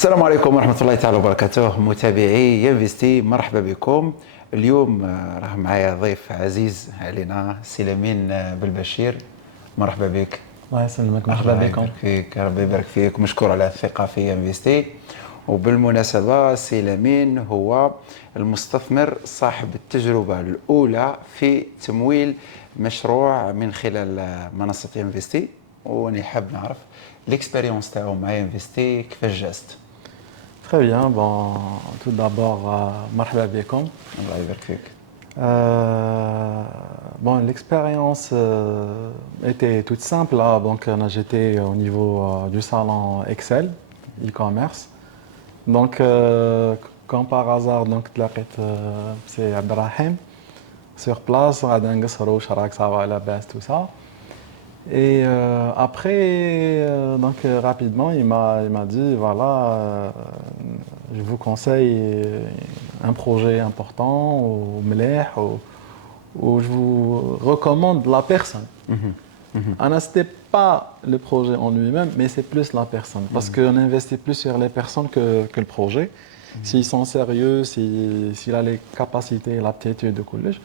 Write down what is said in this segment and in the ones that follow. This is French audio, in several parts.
السلام عليكم ورحمة الله تعالى وبركاته متابعي ينفيستي، مرحبا بكم. اليوم راه معايا ضيف عزيز علينا سي لامين بالبشير. مرحبا بك. الله يسلمك، مرحبا بكم. يبارك فيك، ربي يبارك فيك، مشكور على الثقة في ينفيستي. وبالمناسبة سي لامين هو المستثمر صاحب التجربة الأولى في تمويل مشروع من خلال منصة ينفيستي، وأنا حاب نعرف l'expérience تاعو مع ينفيستي كيفاش جازت. Très bien, bon, tout d'abord, marhaba bikoum. الله يبارك فيك. Bon, l'expérience était toute simple. Là. Donc, j'étais au niveau du salon Excel, e-commerce. Donc, comme par hasard, donc, c'est Abdrahim sur place, Radin Gassaro, Charak, Sava, la base, tout ça. Et après, donc rapidement, il m'a dit, voilà, je vous conseille un projet important, ou mleh, où je vous recommande la personne. Ce n'était pas le projet en lui-même, mais c'est plus la personne. Parce qu'on investit plus sur les personnes que le projet. S'ils sont sérieux, s'il a les capacités, l'aptitude de collège.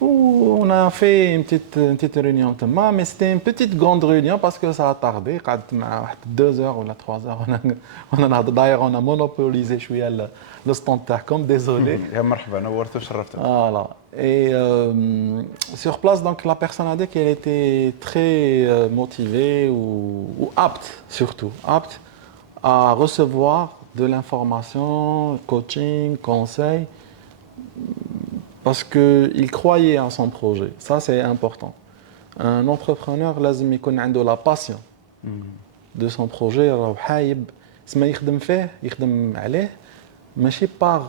On a fait une petite réunion, mais c'était une petite grande réunion parce que ça a tardé. 2 heures ou 3 heures, d'ailleurs on a monopolisé le stand comme désolé. Voilà. Et sur place, donc, la personne a dit qu'elle était très motivée ou apte, surtout, apte à recevoir de l'information, coaching, conseil. Parce qu'il croyait en son projet. Ça, c'est important. Un entrepreneur, il a de la passion de son projet. Il fait, mais par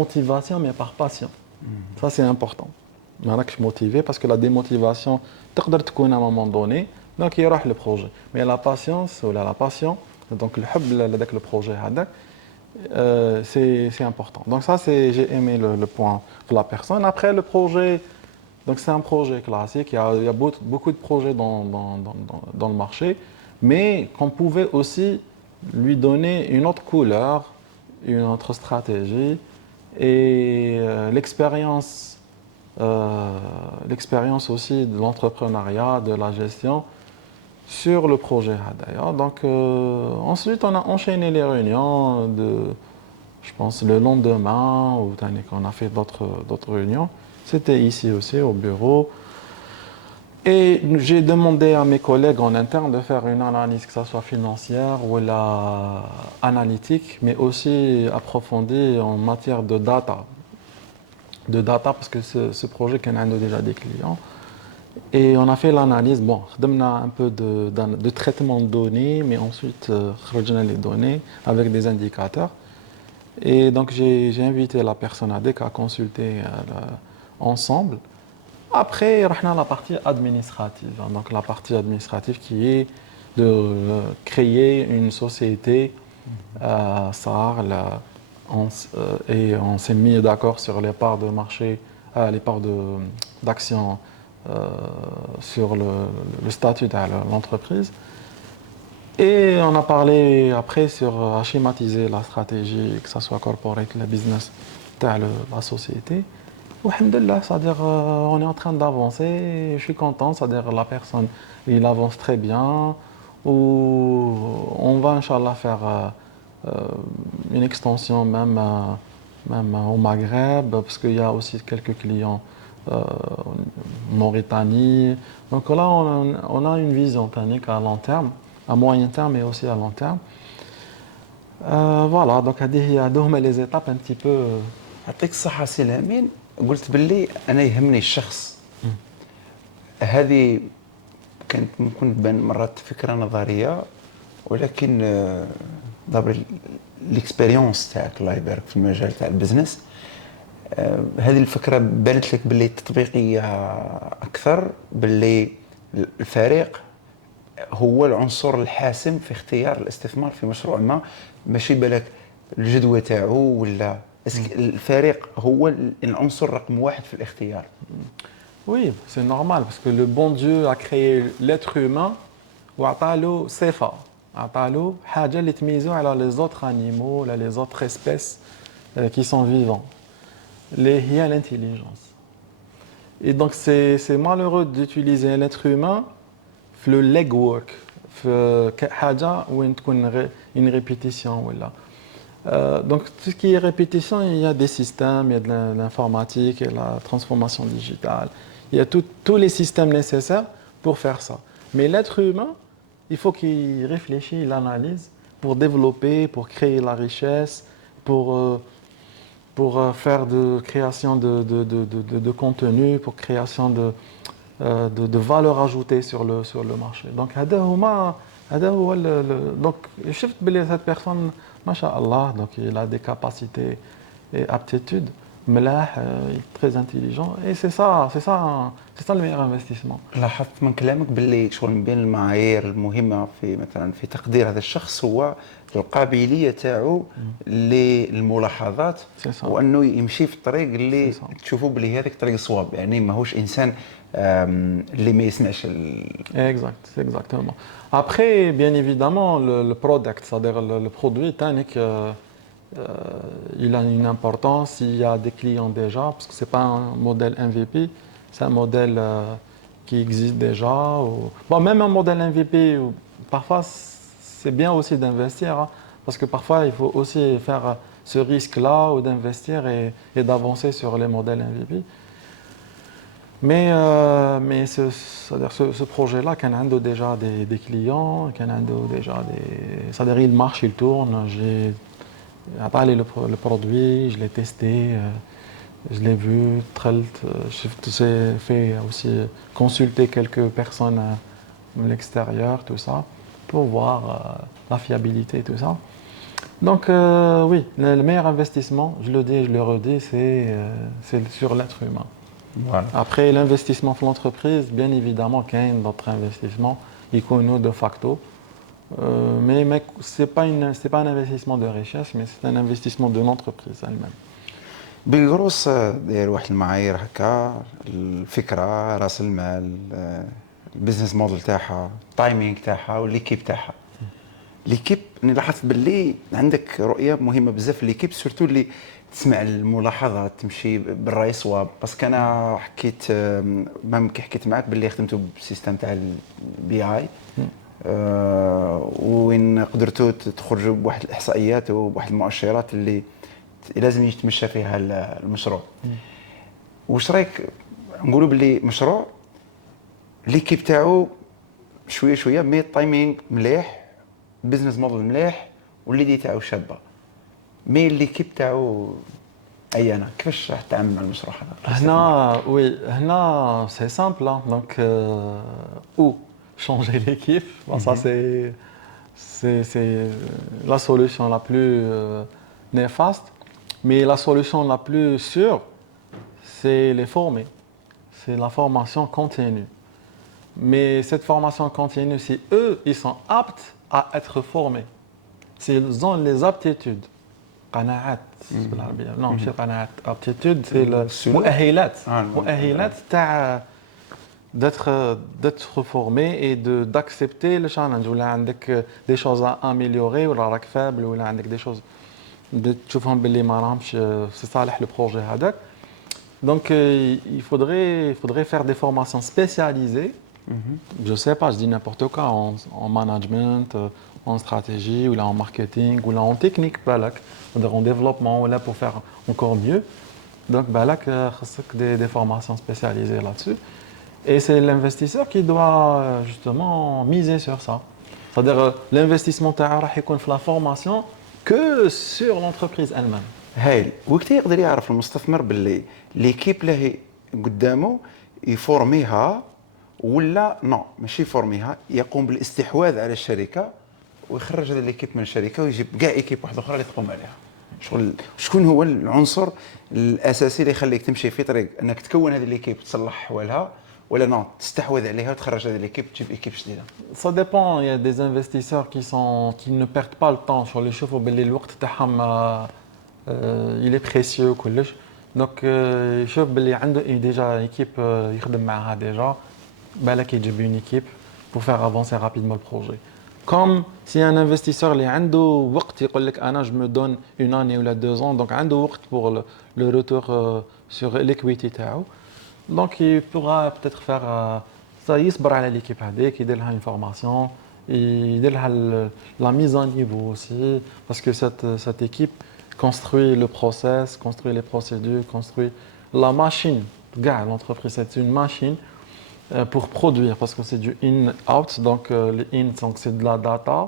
motivation, mais par passion. Ça, c'est important. Je suis motivé parce que la démotivation, tu peux à un moment donné, donc il y aura le projet. Mais la patience, ou la passion, donc le projet, c'est important. Donc ça, j'ai aimé le point de la personne. Après, le projet, donc c'est un projet classique. Il y a beaucoup de projets dans le marché, mais qu'on pouvait aussi lui donner une autre couleur, une autre stratégie et l'expérience aussi de l'entrepreneuriat, de la gestion sur le projet d'ailleurs. Donc ensuite on a enchaîné les réunions je pense le lendemain ou on a fait d'autres réunions. C'était ici aussi au bureau. Et j'ai demandé à mes collègues en interne de faire une analyse, que ce soit financière ou analytique, mais aussi approfondie en matière de data. De data parce que ce projet qu'on a déjà des clients. Et on a fait l'analyse, bon, on a un peu de traitement de données, mais ensuite, on a les données avec des indicateurs. Et donc, j'ai invité la personne à consulter ensemble. Après, on a la partie administrative. Donc, la partie administrative qui est de créer une société SAR. Et on s'est mis d'accord sur les parts de marché, les parts d'action sur le statut de l'entreprise. Et on a parlé après sur schématiser la stratégie, que ce soit corporate, le business de la société. Alhamdulillah, c'est-à-dire on est en train d'avancer, je suis content, c'est-à-dire la personne, il avance très bien. On va, Inch'Allah, faire une extension même au Maghreb, parce qu'il y a aussi quelques clients Mauritanie. Donc là, on a une vision clinique à long terme, à moyen terme et aussi à long terme. Voilà, donc هذوما les étapes un petit peu. يعطيك الصحة سي لامين. قلت باللي أنا يهمني الشخص. هذه كانت ممكن تبان مرات فكرة نظرية، ولكن دابري ليكسبيريونس تاعك الله يبارك في المجال تاع البزنس، هذه الفكرة بانت لك باللي تطبيقية أكثر، باللي الفريق هو العنصر الحاسم في اختيار الاستثمار في مشروع ما، ماشي بالك الجدوى تاعو ولا الفريق هو العنصر رقم 1 في الاختيار. Oui, c'est normal parce que le bon Dieu a créé l'être humain وعطاله صفة عطالو حاجه اللي تميزو على les autres animaux ولا les autres espèces qui sont vivants اللي هي l'intelligence. Et donc c'est malheureux d'utiliser l'être humain في le legwork في حاجه وين تكون une répétition ولا donc tout ce qui est répétition, il y a des systèmes, il y a de l'informatique, il y a la transformation digitale, il y a tous les systèmes nécessaires pour faire ça. Mais l'être humain, il faut qu'il réfléchisse, il analyse pour développer, pour créer la richesse, pour faire de création de contenu, pour création de valeur ajoutée sur le marché. Donc, donc je cette personne, Masha'Allah, donc il a des capacités et aptitudes, mais là, il est très intelligent. Et c'est ça le meilleur investissement. لاحظت من كلامك باللي شغل من بين المعايير المهمه في مثلا في تقدير هذا الشخص هو القابليه تاعو للملاحظات وانه يمشي في الطريق اللي تشوفوا باللي هذاك الطريق صواب يعني ماهوش انسان اللي ما يسمعش Exactement. Après, bien évidemment, le product, c'est-à-dire le produit, il a une importance. Il y a des clients déjà, parce que c'est pas un modèle MVP, c'est un modèle qui existe déjà. Bon, même un modèle MVP, parfois, c'est bien aussi d'investir, hein, parce que parfois, il faut aussi faire ce risque-là ou d'investir et d'avancer sur les modèles MVP. Mais ce projet-là, il a déjà des clients, c'est-à-dire il marche, il tourne. J'ai parlé le produit, je l'ai testé, je l'ai vu, j'ai fait aussi consulter quelques personnes de l'extérieur, tout ça, pour voir la fiabilité, tout ça. Donc oui, le meilleur investissement, je le dis et je le redis, c'est sur l'être humain. Voilà. Après l'investissement dans l'entreprise, bien évidemment qu'il y a d'autres investissements, ils connaissent de facto. Mais ce n'est pas un investissement de richesse, mais c'est un investissement de l'entreprise elle-même. بالقروص داير واحد المعايير هكا الفكره راس المال البيزنس موديل تاعها التايمينغ تاعها والليكيب تاعها ليكيب انا لاحظت باللي عندك رؤيه مهمه بزاف ليكيب سورتو اللي تسمع الملاحظات تمشي بالراي صواب باسكو انا حكيت ميم كي حكيت معاك باللي خدمتو بالسيستم تاع البي اي وين قدرتوا تخرجوا بواحد الاحصائيات وبواحد المؤشرات اللي لازم يتمشى فيها المشروع. واش رايك نقولوا باللي مشروع ليكيب تاعو شويه مي التايمينغ مليح بزنس موديل مليح والليدي تاعو شابه مي ليكيب تاعو ايانا كيفاش راح تتعامل مع المشروع هذا؟ هنا سي سامبل دونك او changer l'équipe. Bon, ça, c'est la solution la plus néfaste. Mais la solution la plus sûre, c'est les former. C'est la formation continue. Mais cette formation continue, si eux, ils sont aptes à être formés, s'ils ont les aptitudes, قناعات بالعربية. Non, ماشي قناعات. Aptitude, c'est le مؤهلات. مؤهلات تاع d'être formé et d'accepter le challenge. Ou là, عندك des choses à améliorer, ou là, راك faible, ou là, عندك des choses تشوفهم باللي ما راهمش في صالح le projet هذاك. Donc, il faudrait faire des formations spécialisées. Je sais pas, je dis n'importe quoi, en management, en stratégie, ou là en marketing, ou là en technique, en développement, ou là pour faire encore mieux. Donc, des formations spécialisées là-dessus. Et c'est l'investisseur qui doit justement miser sur ça. C'est-à-dire l'investissement راح يكون في la formation que sur l'entreprise elle-même. هايل وقت يقدر يعرف المستثمر باللي ليكيب له قدامه يفورميها ولا نو ماشي يفورميها يقوم بالاستحواذ على الشركه ويخرج هذا ليكيب من الشركه ويجيب كاع ايكيب واحده اخرى اللي تقوم عليها شغل شكون هو العنصر الاساسي اللي يخليك تمشي في طريق انك تكون هذه ليكيب تصلح حوالها ولا نو تستحوذ عليها وتخرج هذه ليكيب تجيب ايكيب جديده. Ça dépend, il y a des investisseurs qui ne perdent pas le temps sur les يشوفوا باللي الوقت تاعهم il est précieux كلش. Donc يشوف باللي عنده déjà équipe يخدم معها déjà بالك يجيب une équipe pour faire avancer rapidement le projet. Comme si un investisseur اللي عنده وقت يقول لك أنا je me donne une année ou 2 ans, donc عنده وقت pour le retour sur l'equity تاعو. Donc il pourra peut-être faire ça يصبر على l'équipe هذيك يدير لها une formation, يدير لها la mise en niveau aussi parce que cette équipe construit le process, construit les procédures, construit la machine. Regarde, l'entreprise c'est une machine pour produire parce que c'est du in-out, donc le in donc c'est de la data.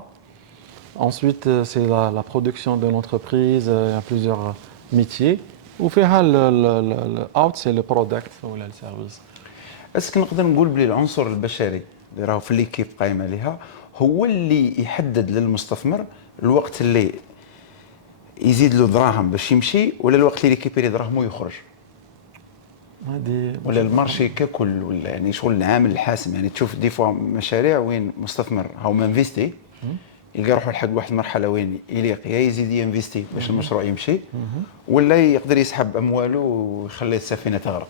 Ensuite c'est la production de l'entreprise, il y a plusieurs métiers. وفيها ال out c'est le product ولا le service. اسك نقدر نقول بلي العنصر البشري اللي راهو في ليكيب قايمه عليها هو اللي يحدد للمستثمر الوقت اللي يزيد له دراهم باش يمشي ولا الوقت اللي يكيبيري دراهمو ويخرج هذه ولا المارشي ككل ولا يعني شغل العامل الحاسم يعني تشوف دي فوا مشاريع وين مستثمر هاو مانفيستي يلقى روحو لحق واحد المرحله وين يليق يا يزيد ينفيستي باش المشروع يمشي ولا يقدر يسحب امواله ويخلي السفينه تغرق.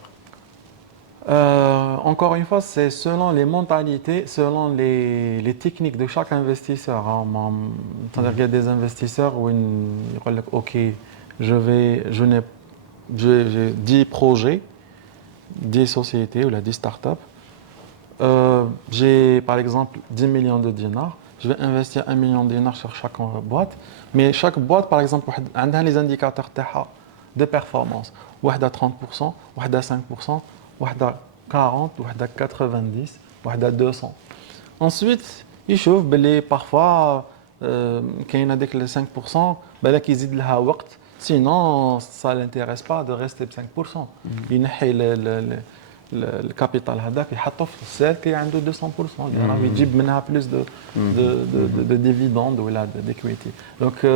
Encore une fois, c'est selon les mentalités, selon les techniques de chaque investisseur. C'est-à-dire qu'il y a des investisseurs où ils disent OK, j'ai 10 projets, 10 sociétés ou 10 startups. J'ai par exemple 10 millions de dinars. Je vais investir 1 million de dinars sur chaque boîte. Mais chaque boîte, par exemple, a les indicateurs de performance. Une à 30%, une à 5%, une à 40%, une à 90%, une à 200%. Ensuite, ils chauffent, parfois, quand il y a des 5%, ils aident le وقت. Sinon, ça ne l'intéresse pas de rester 5%. Il y le capital هذاك يحطه في السيرك اللي عنده 200% اللي راه يجيب منها plus de dividendes ou d'equity. Donc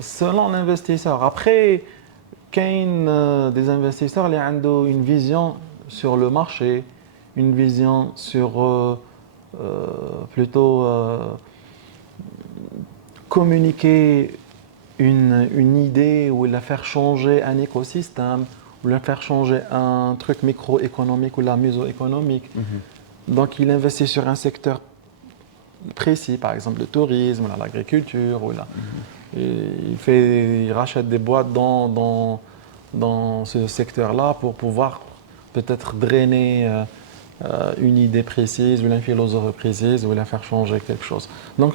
selon l'investisseur. Après كاين des investisseurs اللي عنده une vision sur le marché, une vision sur plutôt communiquer une idée ou la faire changer un écosystème ou la faire changer un truc microéconomique ou la mésoéconomique. Donc il investit sur un secteur précis, par exemple le tourisme, l'agriculture, il rachète des boîtes dans ce secteur-là pour pouvoir peut-être drainer une idée précise ou une philosophie précise ou la faire changer quelque chose. Donc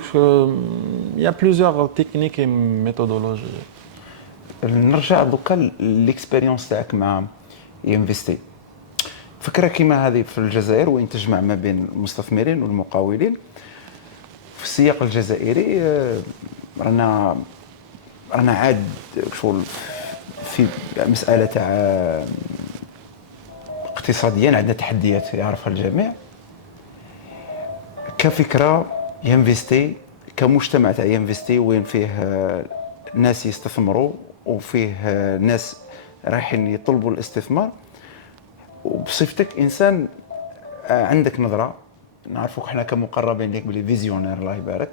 il y a plusieurs techniques et méthodologies. نرجع دوكا للاكسبيريونس تاعك مع ينفيستي. فكره كيما هذه في الجزائر وين تجمع ما بين المستثمرين والمقاولين في السياق الجزائري رانا عاد شغل في مساله تاع اقتصاديا عندنا تحديات يعرفها الجميع كفكره ينفيستي كمجتمع تاع ينفيستي وين فيه ناس يستثمروا وفيه ناس رايحين يطلبوا الاستثمار وبصفتك انسان عندك نظره نعرفوك احنا كمقربين ليك بلي فيزيونير الله يبارك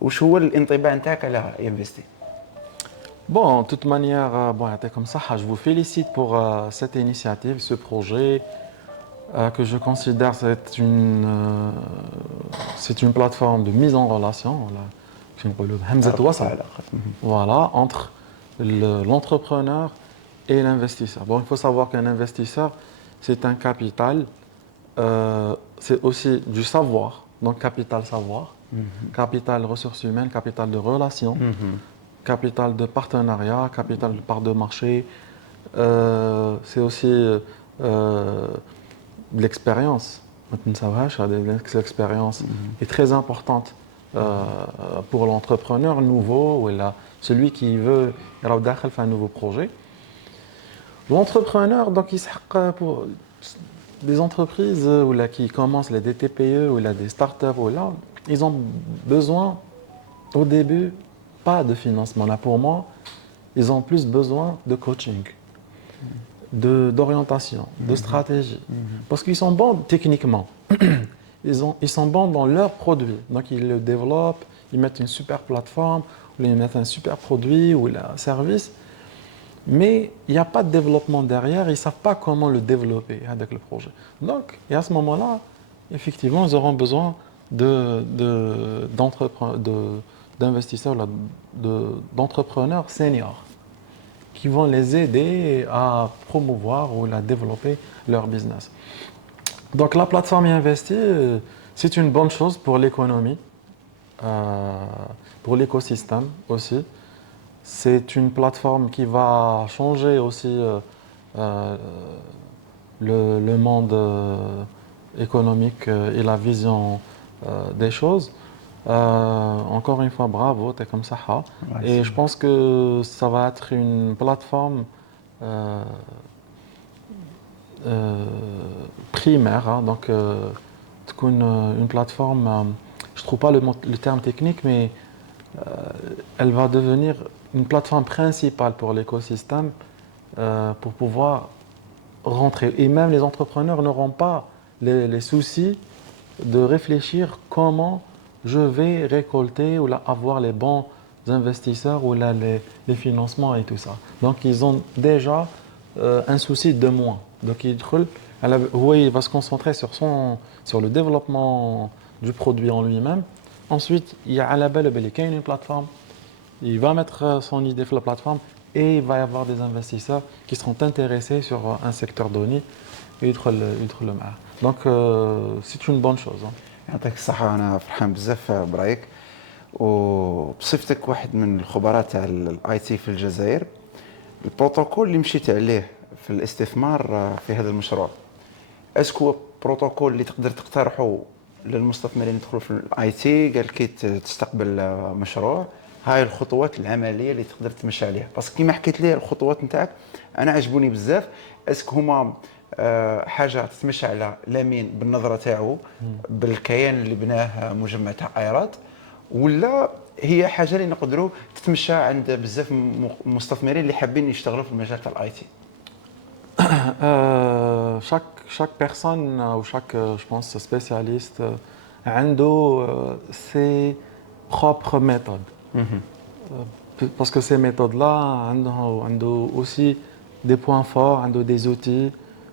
وش هو الانطباع نتاعك على ينفيستي؟ Bon, de toute manière, comme ça, je vous félicite pour cette initiative, ce projet que je considère c'est une plateforme de mise en relation. Voilà, entre l'entrepreneur et l'investisseur. Bon, il faut savoir qu'un investisseur, c'est un capital, c'est aussi du savoir, donc capital savoir, capital ressources humaines, capital de relations, capital de partenariat, capital de part de marché. C'est aussi de l'expérience. L'expérience est très importante pour l'entrepreneur nouveau ou celui qui veut faire un nouveau projet. L'entrepreneur, donc, il pour des entreprises qui commencent, des TPE ou des startups, ils ont besoin au début pas de financement. Là, pour moi, ils ont plus besoin de coaching, d'orientation, de stratégie. Parce qu'ils sont bons techniquement. Ils sont bons dans leurs produits. Donc, ils le développent, ils mettent une super plateforme, ou ils mettent un super produit ou un service. Mais il n'y a pas de développement derrière, ils ne savent pas comment le développer avec le projet. Donc, et à ce moment-là, effectivement, ils auront besoin d'investisseurs, d'entrepreneurs seniors qui vont les aider à promouvoir ou à développer leur business. Donc la plateforme Investi, c'est une bonne chose pour l'économie, pour l'écosystème aussi. C'est une plateforme qui va changer aussi le monde économique et la vision des choses. Encore une fois, bravo, t'es comme ça. Et je pense que ça va être une plateforme primaire, hein, donc une plateforme, je ne trouve pas le terme technique, mais elle va devenir une plateforme principale pour l'écosystème pour pouvoir rentrer. Et même les entrepreneurs n'auront pas les soucis de réfléchir comment je vais récolter ou là, avoir les bons investisseurs ou là, les financements et tout ça. Donc ils ont déjà un souci de moins. Donc il va se concentrer sur le développement du produit en lui-même. Ensuite, il y a à la belle une plateforme. Il va mettre son idée sur la plateforme et il va y avoir des investisseurs qui seront intéressés sur un secteur donné et le معاه. Donc c'est une bonne chose. يعطيك الصحة، أنا فرحان بزاف برأيك، وبصفتك واحد من الخبراء تاع الاي تي في الجزائر. البروتوكول اللي مشيت عليه في الاستثمار في هذا المشروع، اسكو هو بروتوكول اللي تقدر تقترحه للمستثمرين يدخلوا في الاي تي قال كي تستقبل مشروع، هاي الخطوات العمليه اللي تقدر تمشي عليها؟ باسكو كيما حكيت لي الخطوات نتاعك انا عجبوني بزاف. اسكو هما حاجه تتمشى على لامين بالنظره تاعو بالكيان اللي بناه مجمع تاع ايرات، ولا هي حاجه اللي نقدروا تتمشى عند بزاف مستثمرين اللي حابين يشتغلوا في المجال تاع الاي تي؟ chaque personne ou chaque, je pense, spécialiste a ses propres méthodes. Parce que ces méthodes-là ont aussi des points forts, des outils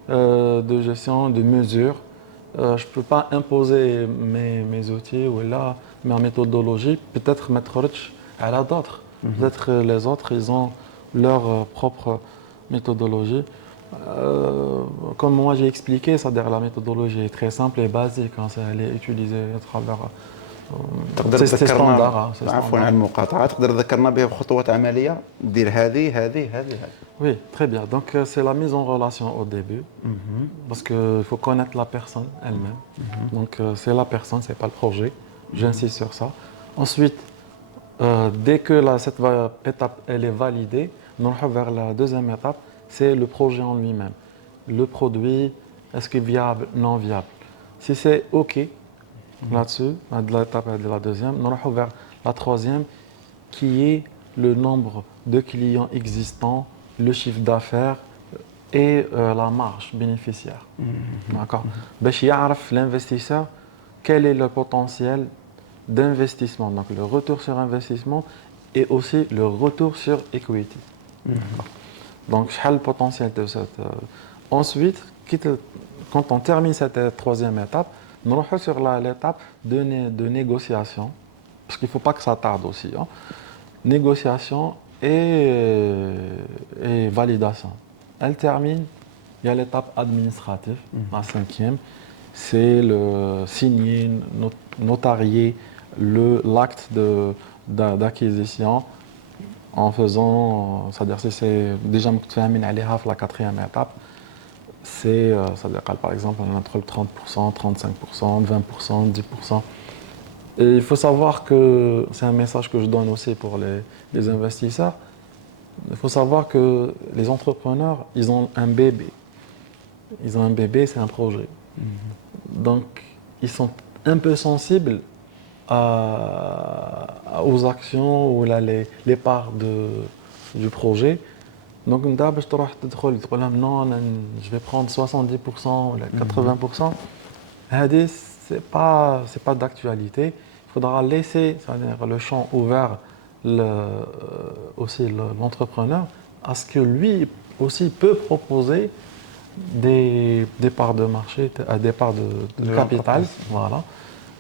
de gestion, de mesure. Je ne peux pas imposer mes outils ou là, ma méthodologie, peut-être mettre à la d'autres. Peut-être les autres, ils ont leur propre méthodologie. Comme moi j'ai expliqué, c'est-à-dire la méthodologie est très simple et basique quand elle est utilisée à travers تقدر تذكرنا عفوا على المقاطعه، تقدر تذكرنا بها بخطوات عمليه ندير هذه. Oui, très bien. Donc c'est la mise en relation au début, parce qu'il faut connaître la personne elle-même. Donc c'est la personne, c'est pas le projet. J'insiste sur ça. Ensuite, dès que cette étape elle est validée, on va vers la deuxième étape. C'est le projet en lui-même. Le produit, est-ce qu'il est viable, non viable? Si c'est OK là-dessus, de l'étape de la deuxième, nous allons vers la troisième, qui est le nombre de clients existants, le chiffre d'affaires et la marge bénéficiaire. D'accord? باش يعرف l'investisseur quel est le potentiel d'investissement, donc le retour sur investissement et aussi le retour sur equity. Donc, quel est le potentiel de cette... Ensuite, quand on termine cette troisième étape, nous allons sur l'étape de négociation, parce qu'il ne faut pas que ça tarde aussi. Hein. Négociation et validation. Elle termine, il y a l'étape administrative, la cinquième, c'est le signer, notarier l'acte d'acquisition, en faisant, c'est-à-dire si c'est déjà la quatrième étape, c'est-à-dire par exemple entre le 30%, 35%, 20%, 10%. Et il faut savoir que, c'est un message que je donne aussi pour les investisseurs, il faut savoir que les entrepreneurs, ils ont un bébé. Ils ont un bébé, c'est un projet. Donc, ils sont un peu sensibles aux actions ou là, les parts du projet. Donc, non, je vais prendre 70% ou 80%. C'est pas d'actualité. Il faudra laisser le champ ouvert aussi l'entrepreneur à ce que lui aussi peut proposer des parts de marché, des parts de capital. Voilà.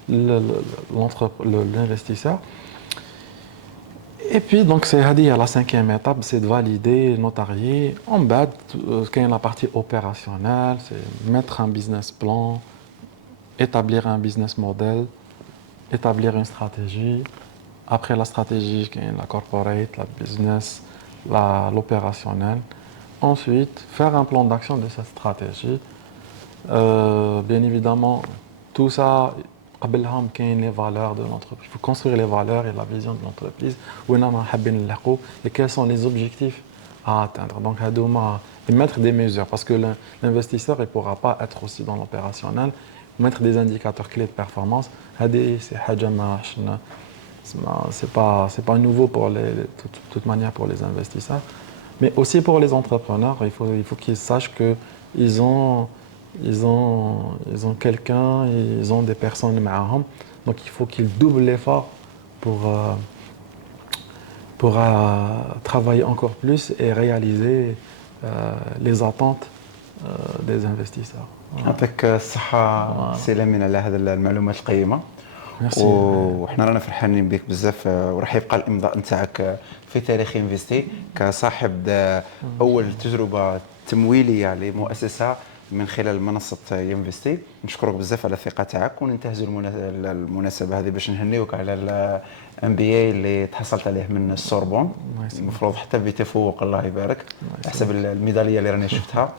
l'investisseur. Et puis, donc, c'est la cinquième étape, c'est de valider, notarier. En bas, quand il y a la partie opérationnelle, c'est mettre un business plan, établir un business model, établir une stratégie. Après la stratégie, il y a la corporate, la business, l'opérationnel. Ensuite, faire un plan d'action de cette stratégie. Bien évidemment, tout ça, les valeurs de l'entreprise. Il faut construire les valeurs et la vision de l'entreprise. Et quels sont les objectifs à atteindre. Donc, et mettre des mesures. Parce que l'investisseur ne pourra pas être aussi dans l'opérationnel. Mettre des indicateurs clés de performance. C'est pas nouveau pour de toute manière pour les investisseurs. Mais aussi pour les entrepreneurs, il faut qu'ils sachent qu'ils ont quelqu'un, ils ont des personnes معاهم. Donc il faut qu'ils doublent l'effort pour travailler encore plus et réaliser les attentes des investisseurs. يعطيك الصحة سي لامين على هذه المعلومات القيمة. Merci. وحنا رانا فرحانين بك بزاف وراح يبقى الامضاء نتاعك في تاريخ انفيستي كصاحب اول تجربه تمويليه لمؤسسه من خلال منصه انفيستي. نشكرك بزاف على الثقه تاعك وننتهزوا المناسبه هذه باش نهنيوك على الام بي اي اللي تحصلت عليه من السوربون. المفروض حتى بتفوق الله يبارك حسب الميداليه اللي راني شفتها.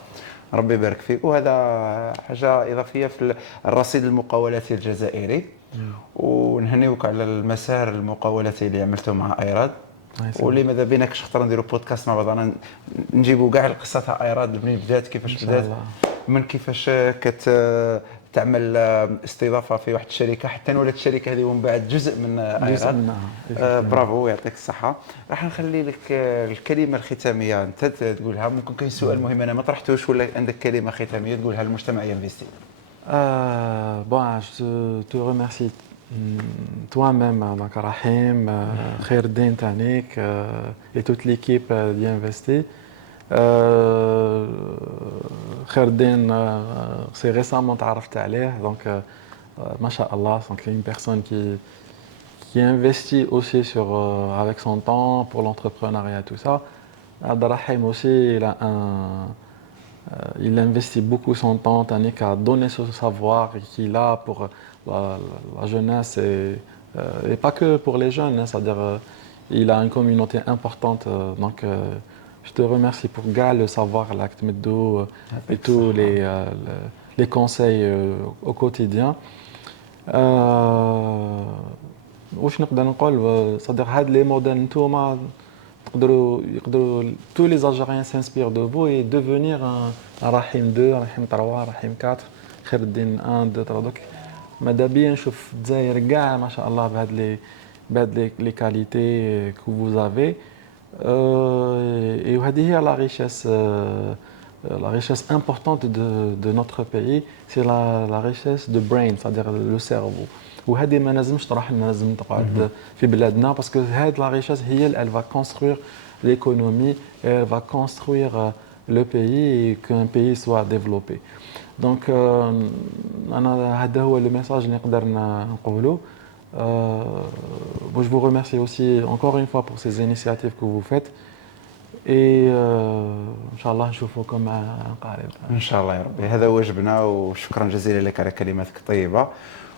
ربي يبارك فيك. وهذا حاجه اضافيه في الرصيد المقاولاتي الجزائري. ونهنيوك على المسار المقاولاتي اللي عملته مع ايراد. واللي ماذا بيناكش خطر نديروا بودكاست مع بعضنا نجيبوا كاع القصه تاع ايراد منين بدات كيفاش بدات من كيفاش تعمل استضافه في واحد الشركه حتى ولات الشركه هذه ومن بعد جزء من ايراد. برافو يعطيك الصحه. راح نخلي لك الكلمه الختاميه انت تقولها. ممكن كاين سؤال مهم انا ما طرحتوش ولا عندك كلمه ختاميه تقولها للمجتمع ينفيستي. Je te remercie toi-même, donc Rahim, Khairdin Tanik et toute l'équipe d'Investi. Khairdin, c'est récemment تعرفت عليه, donc Masha'Allah, c'est une personne qui investit aussi avec son temps pour l'entrepreneuriat et tout ça. Rahim aussi, il investit beaucoup son temps à donner ce savoir qu'il a pour la jeunesse et pas que pour les jeunes, hein, c'est-à-dire il a une communauté importante. Donc je te remercie pour le savoir, l'acte Meddo et tous les conseils au quotidien. واش نقدر نقول c'est-à-dire هاد les modèles نتوما tous les Algériens s'inspirent de vous et devenir un Rahim 2, Rahim 3, Rahim 4, Khairdin 1, 2, 3. Donc, ماذا بيا نشوف الجزائر كاع ما شاء الله بهاد les qualités que vous avez. Et وهذه هي la richesse importante de notre pays, c'est la richesse de brain, c'est-à-dire le cerveau. وهذه ما نجمش راح لازم تقعد في بلادنا parce que هذه la richesse هي elle va construire l'économie, elle va construire le pays et qu'un pays soit développé. Donc انا هذا هو le message اللي نقدر نقوله. Je vous remercie aussi encore une fois pour ces initiatives que vous faites. Et ان شاء الله نشوفكم قريب. ان شاء الله يا ربي. هذا واجبنا وشكرا جزيلا لك على كلماتك الطيبه.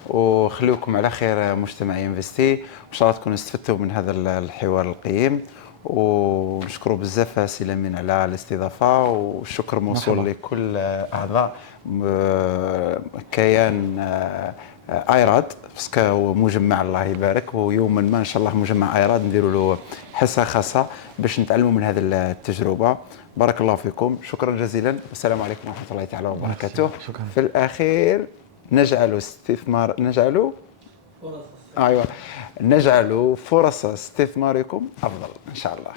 وخليكم على خير مجتمع انفستي. ان شاء الله تكونوا استفدتوا من هذا الحوار القيم. ونشكروا بزاف سي لامين على الاستضافه والشكر موصول لكل اعضاء كيان ايراد باسكو هو مجمع الله يبارك. ويوما ما ان شاء الله مجمع ايراد نديروا له حصه خاصه باش نتعلموا من هذه التجربه. بارك الله فيكم. شكرا جزيلا والسلام عليكم ورحمه الله تعالى وبركاته. شكرا. في الاخير نجعل فرص استثماركم افضل ان شاء الله.